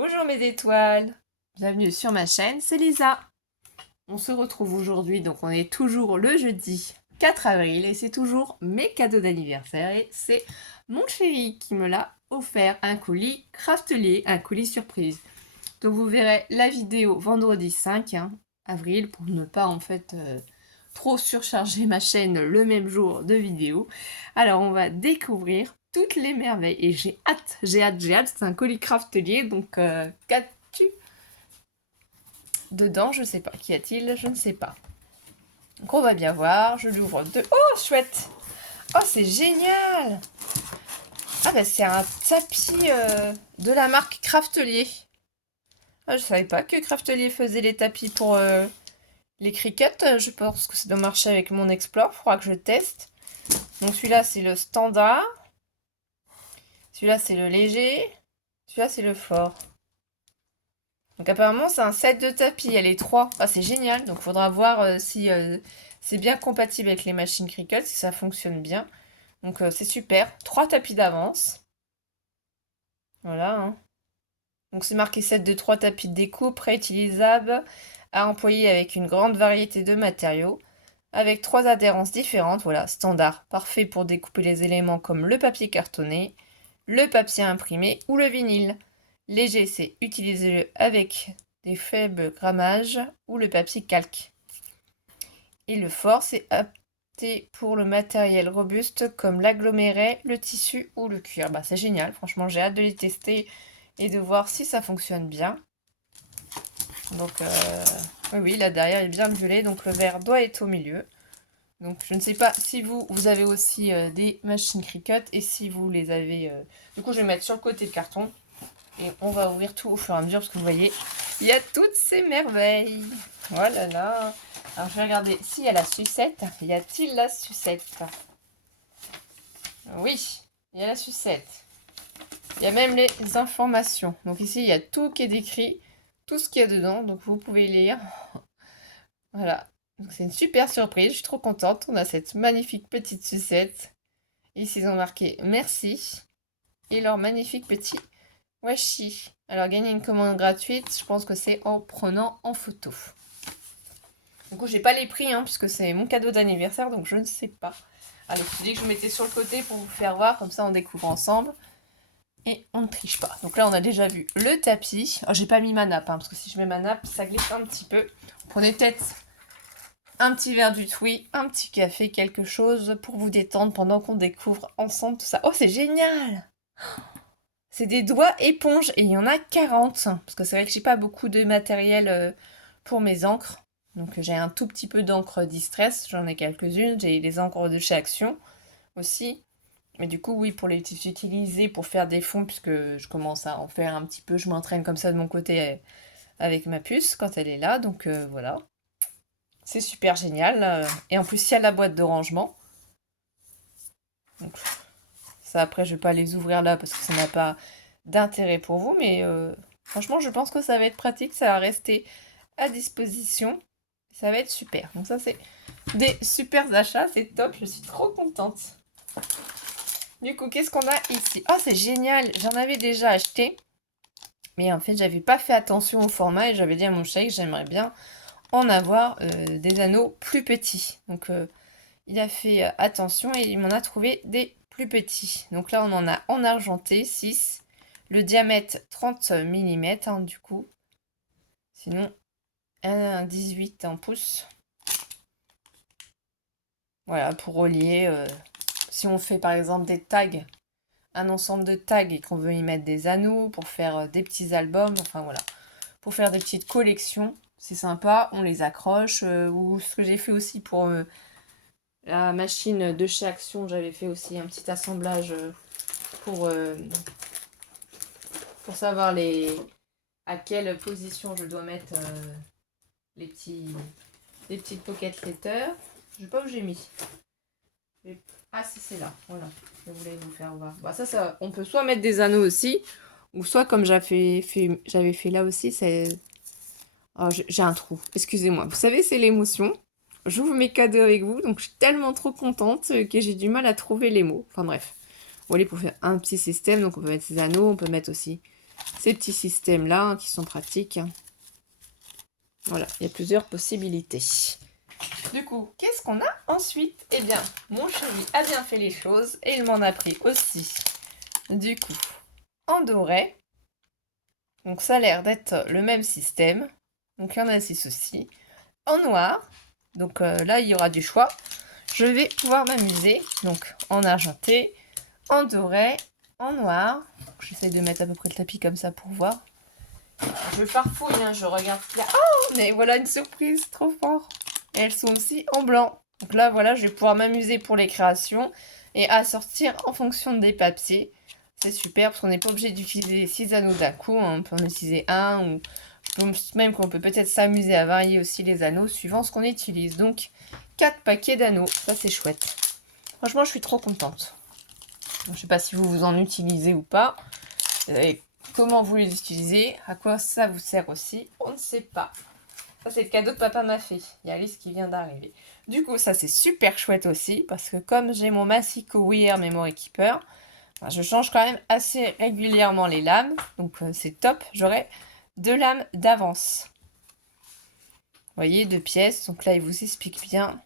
Bonjour mes étoiles, bienvenue sur ma chaîne, c'est Lisa. On se retrouve aujourd'hui, donc on est toujours le jeudi 4 avril et c'est toujours mes cadeaux d'anniversaire et c'est mon chéri qui me l'a offert un colis Craftelier, un colis surprise. Donc vous verrez la vidéo vendredi 5 avril pour ne pas en fait trop surcharger ma chaîne le même jour de vidéo. Alors on va découvrir toutes les merveilles et j'ai hâte, c'est un colis Craftelier donc qu'as-tu dedans? Je sais pas, qu'y a-t-il? Je ne sais pas. Donc on va bien voir, je l'ouvre de... Oh chouette! Oh c'est génial! Ah bah c'est un tapis de la marque Craftelier. Ah, je savais pas que Craftelier faisait les tapis pour les crickets. Je pense que ça doit marcher avec mon Explore, faudra que je teste. Donc celui-là c'est le standard. Celui-là c'est le léger. Celui-là c'est le fort. Donc apparemment c'est un set de tapis, il y a les trois. Ah c'est génial, donc faudra voir si c'est bien compatible avec les machines Cricut, si ça fonctionne bien. Donc c'est super, trois tapis d'avance. Voilà, hein. Donc c'est marqué set de trois tapis de découpe, réutilisables, à employer avec une grande variété de matériaux, avec trois adhérences différentes, voilà, standard, parfait pour découper les éléments comme le papier cartonné, le papier imprimé ou le vinyle. Léger, c'est utiliser avec des faibles grammages ou le papier calque. Et le fort, c'est apté pour le matériel robuste comme l'aggloméré, le tissu ou le cuir. Bah, c'est génial, franchement, j'ai hâte de les tester et de voir si ça fonctionne bien. Donc, oui, là derrière, il est bien violet, donc le vert doit être au milieu. Donc, je ne sais pas si vous avez aussi des machines Cricut et si vous les avez... Du coup, je vais mettre sur le côté le carton et on va ouvrir tout au fur et à mesure parce que vous voyez, il y a toutes ces merveilles. Voilà là. Alors, je vais regarder s'il y a la sucette. Y a-t-il la sucette? Oui, il y a la sucette. Il y a même les informations. Donc ici, il y a tout qui est décrit, tout ce qu'il y a dedans. Donc vous pouvez lire. Voilà. Donc c'est une super surprise. Je suis trop contente. On a cette magnifique petite sucette. Ici, ils ont marqué merci. Et leur magnifique petit washi. Alors, gagner une commande gratuite, je pense que c'est en prenant en photo. Du coup, j'ai pas les prix, puisque c'est mon cadeau d'anniversaire, donc je ne sais pas. Allez, je dis que je mettais sur le côté pour vous faire voir, comme ça on découvre ensemble. Et on ne triche pas. Donc là, on a déjà vu le tapis. Oh, j'ai pas mis ma nappe, parce que si je mets ma nappe, ça glisse un petit peu. Prenez peut-être un petit verre du Twi, un petit café, quelque chose pour vous détendre pendant qu'on découvre ensemble tout ça. Oh, c'est génial! C'est des doigts éponges et il y en a 40. Parce que c'est vrai que j'ai pas beaucoup de matériel pour mes encres. Donc j'ai un tout petit peu d'encre Distress, j'en ai quelques-unes. J'ai les encres de chez Action aussi. Mais du coup, oui, pour les utiliser pour faire des fonds, puisque je commence à en faire un petit peu, je m'entraîne comme ça de mon côté avec ma puce quand elle est là. Donc voilà, c'est super génial. Et en plus, il y a la boîte de rangement. Donc ça, après, je vais pas les ouvrir là parce que ça n'a pas d'intérêt pour vous. Mais franchement, je pense que ça va être pratique. Ça va rester à disposition. Ça va être super. Donc ça, c'est des super achats. C'est top. Je suis trop contente. Du coup, qu'est-ce qu'on a ici? Oh, c'est génial! J'en avais déjà acheté. Mais en fait, j'avais pas fait attention au format et j'avais dit à mon chéri que j'aimerais bien en avoir des anneaux plus petits. Donc, il a fait attention et il m'en a trouvé des plus petits. Donc là, on en a en argenté 6. Le diamètre 30 mm, du coup. Sinon, un 18 en pouces. Voilà, pour relier. Si on fait par exemple des tags, un ensemble de tags et qu'on veut y mettre des anneaux pour faire des petits albums, enfin voilà, pour faire des petites collections, c'est sympa, on les accroche, ou ce que j'ai fait aussi pour la machine de chez Action, j'avais fait aussi un petit assemblage pour, euh, pour savoir à quelle position je dois mettre les petites pocket letters. Je sais pas où j'ai mis. Ah si, c'est là, voilà, je voulais vous faire voir. Bah, ça, on peut soit mettre des anneaux aussi, ou soit comme j'avais fait là aussi, c'est... Oh, j'ai un trou, excusez-moi. Vous savez, c'est l'émotion. J'ouvre mes cadeaux avec vous, donc je suis tellement trop contente que j'ai du mal à trouver les mots. Enfin bref. Bon, allez, pour faire un petit système, donc on peut mettre ses anneaux, on peut mettre aussi ces petits systèmes-là hein, qui sont pratiques. Voilà, il y a plusieurs possibilités. Du coup, qu'est-ce qu'on a ensuite? Eh bien, mon chéri a bien fait les choses et il m'en a pris aussi. Du coup, en doré. Donc ça a l'air d'être le même système. Donc il y en a 6 aussi. En noir. Donc là, il y aura du choix. Je vais pouvoir m'amuser. Donc en argenté, en doré, en noir. J'essaie de mettre à peu près le tapis comme ça pour voir. Je farfouille, hein, je regarde ce qu'il y a. Oh, mais voilà une surprise, trop fort. Et elles sont aussi en blanc. Donc là, voilà, je vais pouvoir m'amuser pour les créations et assortir en fonction des papiers. C'est super parce qu'on n'est pas obligé d'utiliser 6 anneaux d'un coup. Hein. On peut en utiliser un ou même qu'on peut peut-être s'amuser à varier aussi les anneaux suivant ce qu'on utilise. Donc, 4 paquets d'anneaux. Ça, c'est chouette. Franchement, je suis trop contente. Je ne sais pas si vous en utilisez ou pas. Et comment vous les utilisez, à quoi ça vous sert aussi, on ne sait pas. Ça, c'est le cadeau que papa m'a fait. Il y a Alice qui vient d'arriver. Du coup, ça, c'est super chouette aussi, parce que comme j'ai mon Masico Wear Memory Keeper, je change quand même assez régulièrement les lames. Donc, c'est top. J'aurai 2 lames d'avance. Vous voyez, 2 pièces. Donc là, il vous explique bien.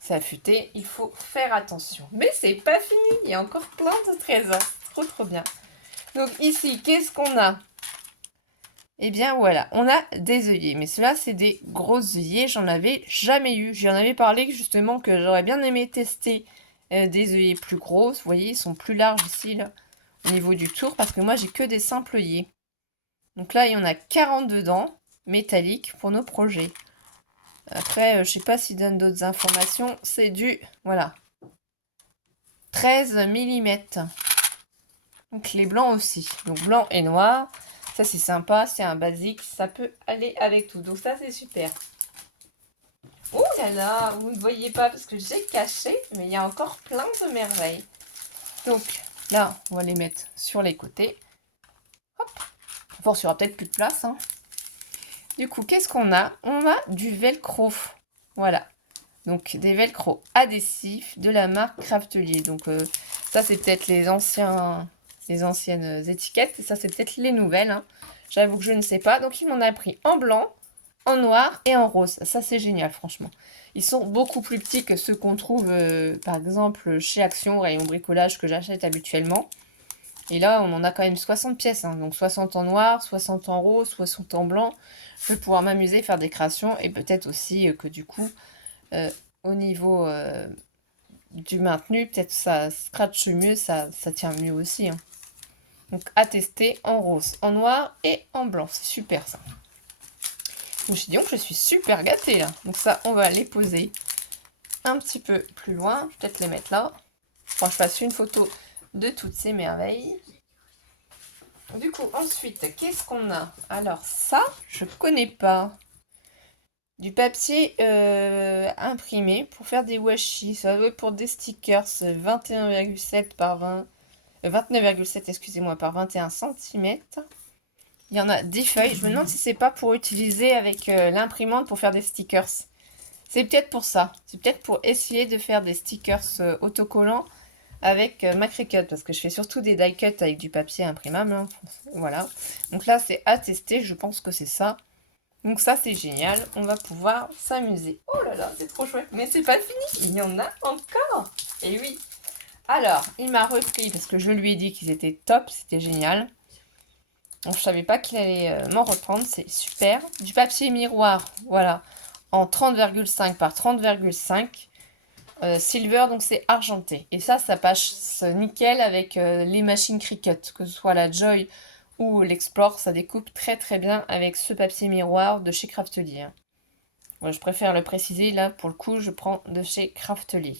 C'est affûté. Il faut faire attention. Mais c'est pas fini. Il y a encore plein de trésors. Trop, trop bien. Donc ici, qu'est-ce qu'on a? Eh bien voilà, on a des œillets. Mais ceux-là, c'est des gros œillets. J'en avais jamais eu. J'en avais parlé justement que j'aurais bien aimé tester des œillets plus gros. Vous voyez, ils sont plus larges ici, là, au niveau du tour. Parce que moi, j'ai que des simples œillets. Donc là, il y en a 40 dedans, métalliques, pour nos projets. Après, je sais pas s'ils donnent d'autres informations. C'est du, voilà, 13 mm. Donc les blancs aussi. Donc blanc et noir. Ça c'est sympa, c'est un basique. Ça peut aller avec tout. Donc ça c'est super. Oh là là, vous ne voyez pas parce que j'ai caché. Mais il y a encore plein de merveilles. Donc là, on va les mettre sur les côtés. Hop. Force, il n'y aura peut-être plus de place. Hein. Du coup, qu'est-ce qu'on a? On a du velcro. Voilà. Donc des velcro adhésifs de la marque Craftelier. Donc ça c'est peut-être les anciennes étiquettes. Et ça c'est peut-être les nouvelles. Hein. J'avoue que je ne sais pas. Donc il m'en a pris en blanc, en noir et en rose. Ça c'est génial franchement. Ils sont beaucoup plus petits que ceux qu'on trouve par exemple chez Action, rayon bricolage que j'achète habituellement. Et là on en a quand même 60 pièces. Hein. Donc 60 en noir, 60 en rose, 60 en blanc. Je vais pouvoir m'amuser, faire des créations. Et peut-être aussi que du coup... au niveau du maintenu, peut-être ça scratche mieux, ça tient mieux aussi. Hein. Donc à tester en rose, en noir et en blanc. C'est super ça. Je me suis dit que je suis super gâtée là. Donc ça, on va les poser un petit peu plus loin. Je vais peut-être les mettre là. Bon, je fasse une photo de toutes ces merveilles. Du coup, ensuite, qu'est-ce qu'on a? Alors ça, je connais pas. Du papier imprimé pour faire des washi. Ça doit être pour des stickers 21,7 par 20. 29,7 excusez-moi par 21 cm. Il y en a 10 feuilles. Je me demande si c'est pas pour utiliser avec l'imprimante pour faire des stickers. C'est peut-être pour ça. C'est peut-être pour essayer de faire des stickers autocollants avec ma Cricut. Parce que je fais surtout des die cuts avec du papier imprimable. Hein. Voilà. Donc là, c'est à tester. Je pense que c'est ça. Donc ça, c'est génial. On va pouvoir s'amuser. Oh là là, c'est trop chouette. Mais c'est pas fini. Il y en a encore. Et oui. Alors, il m'a repris parce que je lui ai dit qu'ils étaient top. C'était génial. Donc, je savais pas qu'il allait m'en reprendre. C'est super. Du papier miroir. Voilà. En 30,5 par 30,5. Silver, donc c'est argenté. Et ça passe nickel avec les machines Cricut. Que ce soit la Joy ou l'Explore, ça découpe très très bien avec ce papier miroir de chez Craftelier. Ouais, je préfère le préciser, là pour le coup je prends de chez Craftelier.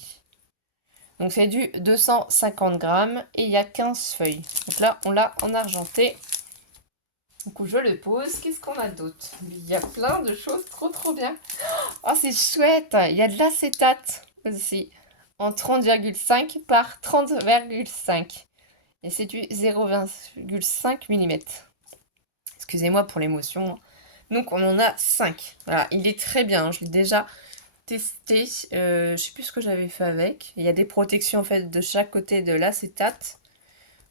Donc c'est du 250 grammes et il y a 15 feuilles. Donc là on l'a en argenté. Du coup je le pose. Qu'est-ce qu'on a d'autre? Il y a plein de choses trop trop bien. Oh c'est chouette. Il y a de l'acétate aussi en 30,5 par 30,5. Et c'est du 0,25 mm. Excusez-moi pour l'émotion. Donc on en a 5. Voilà, il est très bien. Je l'ai déjà testé. Je sais plus ce que j'avais fait avec. Il y a des protections en fait de chaque côté de l'acétate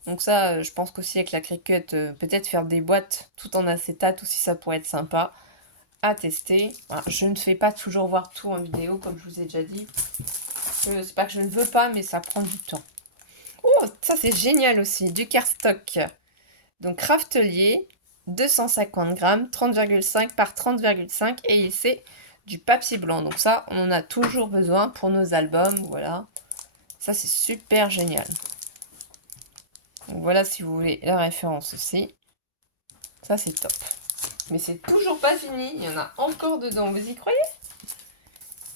Donc ça, je pense qu'aussi avec la Cricut, peut-être faire des boîtes tout en acétate aussi, ça pourrait être sympa à tester. Voilà, je ne fais pas toujours voir tout en vidéo, comme je vous ai déjà dit. C'est pas que je ne veux pas, mais ça prend du temps. Oh, ça c'est génial aussi, du cardstock. Donc Craftelier, 250 grammes, 30,5 par 30,5 et c'est du papier blanc. Donc ça, on en a toujours besoin pour nos albums, voilà. Ça c'est super génial. Donc voilà si vous voulez la référence aussi. Ça c'est top. Mais c'est toujours pas fini, il y en a encore dedans, vous y croyez?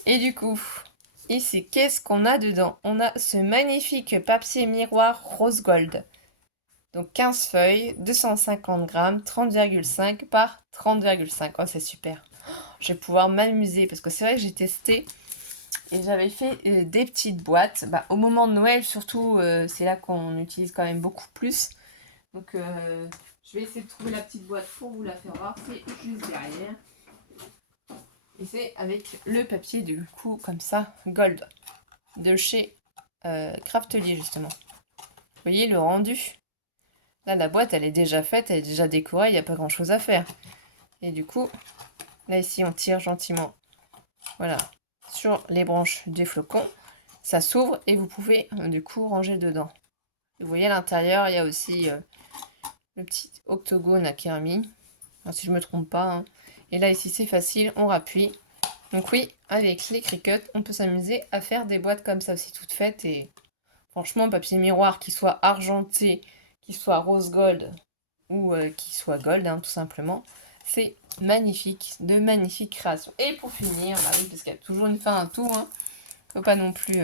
Et du coup, ici, qu'est-ce qu'on a dedans? On a ce magnifique papier miroir rose gold. Donc 15 feuilles, 250 grammes, 30,5 par 30,5. Oh, c'est super. Je vais pouvoir m'amuser parce que c'est vrai que j'ai testé et j'avais fait des petites boîtes. Bah, au moment de Noël, surtout, c'est là qu'on utilise quand même beaucoup plus. Donc, je vais essayer de trouver la petite boîte pour vous la faire voir. C'est juste derrière. Et c'est avec le papier du coup comme ça, gold, de chez Craftelier justement. Vous voyez le rendu? Là la boîte elle est déjà faite, elle est déjà décorée, il n'y a pas grand chose à faire. Et du coup, là ici on tire gentiment, voilà, sur les branches des flocons. Ça s'ouvre et vous pouvez du coup ranger dedans. Et vous voyez à l'intérieur il y a aussi le petit octogone qui est remis. Enfin, si je me trompe pas. Hein. Et là ici c'est facile, on rappuie. Donc oui, avec les Cricut, on peut s'amuser à faire des boîtes comme ça aussi toutes faites. Et franchement, papier miroir qui soit argenté, qui soit rose gold ou qui soit gold, hein, tout simplement, c'est magnifique, de magnifiques créations. Et pour finir, bah oui, parce qu'il y a toujours une fin à tout, hein, faut pas non plus...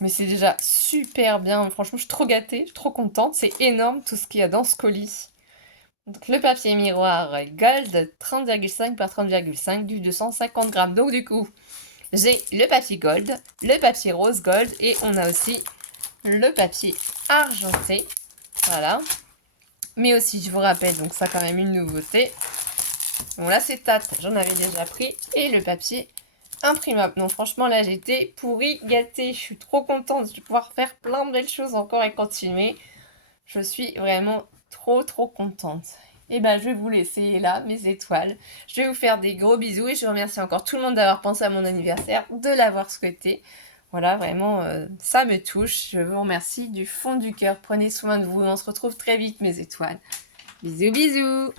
Mais c'est déjà super bien, franchement, je suis trop gâtée, je suis trop contente. C'est énorme tout ce qu'il y a dans ce colis. Donc le papier miroir gold, 30,5 par 30,5 du 250 grammes. Donc du coup, j'ai le papier gold, le papier rose gold et on a aussi le papier argenté. Voilà. Mais aussi, je vous rappelle, donc ça quand même une nouveauté. Bon l'acétate, j'en avais déjà pris. Et le papier imprimable. Donc franchement là j'étais pourrie gâtée. Je suis trop contente de pouvoir faire plein de belles choses encore et continuer. Je suis vraiment trop contente. Et ben je vais vous laisser là, mes étoiles. Je vais vous faire des gros bisous et je remercie encore tout le monde d'avoir pensé à mon anniversaire, de l'avoir souhaité. Voilà, vraiment, ça me touche. Je vous remercie du fond du cœur. Prenez soin de vous. On se retrouve très vite, mes étoiles. Bisous, bisous!